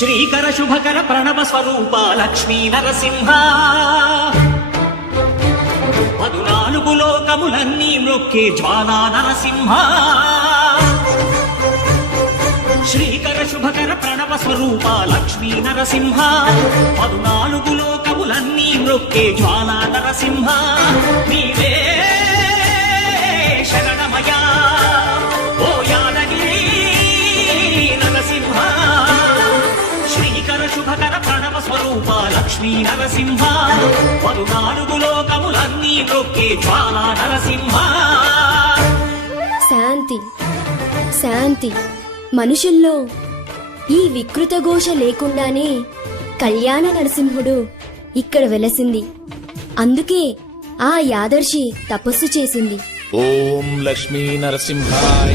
శ్రీకర శుభకర ప్రణవ స్వరూప లక్ష్మీ నరసింహ 14 లోకములన్నీ మ్రొక్కే జ్వాలా నరసింహ శ్రీకర శుభకర ప్రణవ స్వరూప లక్ష్మీ నరసింహ 14 లోకములన్నీ మ్రొక్కే జ్వాలా నరసింహ నీవే శరణమయా ఓ యాదగిరి నరసింహ శ్రీకర శుభకర ప్రణవ స్వరూప లక్ష్మీ నరసింహ 14 లోకములన్నీ మ్రొక్కే జ్వాలా నరసింహ. శాంతి శాంతి. మనుషుల్లో ఈ వికృత ఘోష లేకుండానే కళ్యాణ నరసింహుడు ఇక్కడ వెలసింది. అందుకే ఆ యాదర్శి తపస్సు చేసింది. ఓం లక్ష్మీ నరసింహాయ